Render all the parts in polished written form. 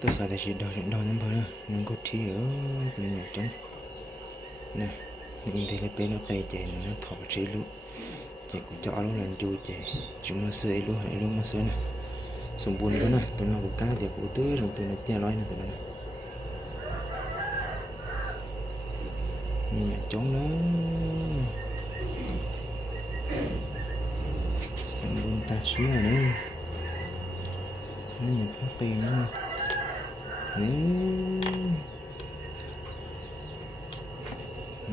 ตัวสาได้สิดอกนั้นบ่เด้อมันก็ที่เป็นหยังจังนะอินเทอร์เน็ตเป็นไปใจนะถอดสิลูกใจกูจะเอาลงหลังจูใจจุมาซื้อไอ้ลูกมาซื้อนะสมบูรณ์ตัวนะตัวนั้นกูกล้าแต่กูตื้อลงตัวนั้น700นะตัวนั้นมีหยังจังนะสมบูรณ์ตาเชื่อนี่นี่อย่าเป็นนะนี่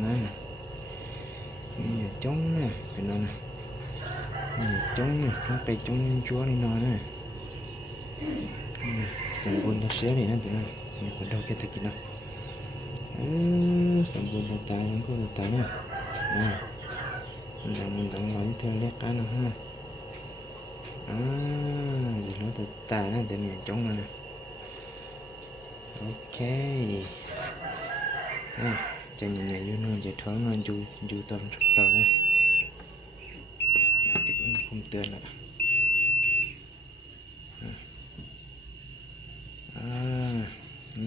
นั่นนี่อย่าจ้องนะตัวนั้นนะนี่จ้องนะต้องไปจ้องชัวร์นี่นอนนะสมบูรณ์ตาเชื่อนี่นั่นตัวนั้นนี่คนดอกแค่ตะกี้นะสมบูรณ์ตามันก็ตาเนี่ยมันต้องรอที่เธอเรียกกันนะฮะจะรู้ตานะแต่เนี่ยจ้องแล้วนะโอเคจะยังไงอยู่นอนจะท้องนอนอยู่ตอนต่อนะผมเตือนแล้ว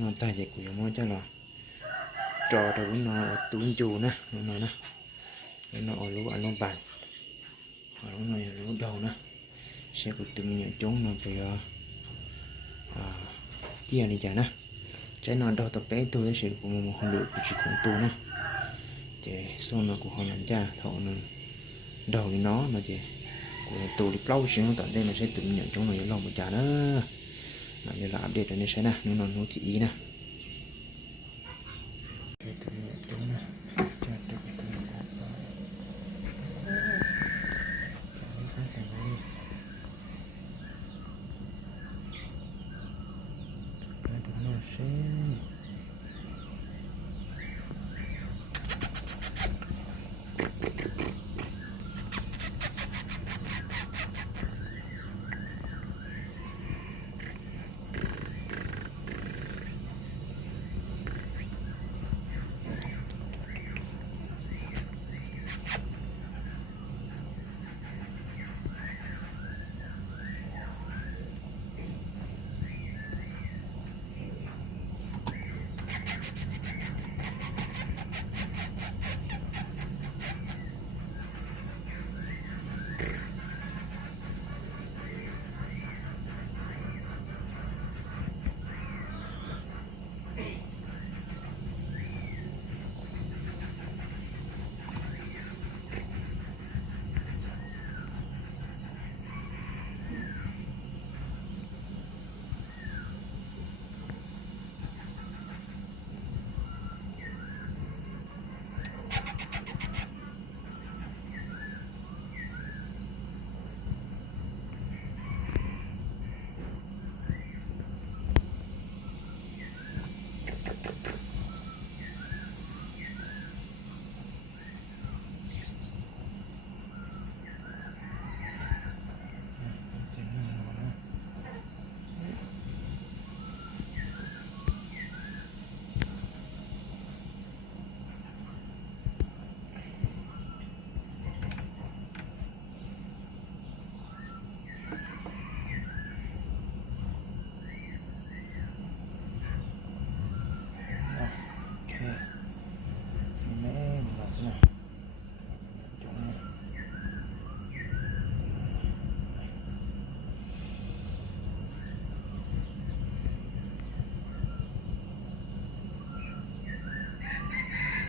นอนตายใจกูยังมั่วจ้ะหรอจอเดี๋ยวนอนตุ้นจูนะนอนนะนอนรู้อารมณ์บานรู้đầuนะใช้กูตึงเนี่ยจ้องนอนไปchia này chả nè trái nọ đầu tập bé tôi sẽ của một hòn lửa của chị cũng tu nè chế sau nó của hòn lần cha thọ nó đầu thì nó mà chế của tu đi lâu chứ tận đây là sẽ tự nhận trong này lòng một chả đó là để là update này sẽ nè nó thì ý nè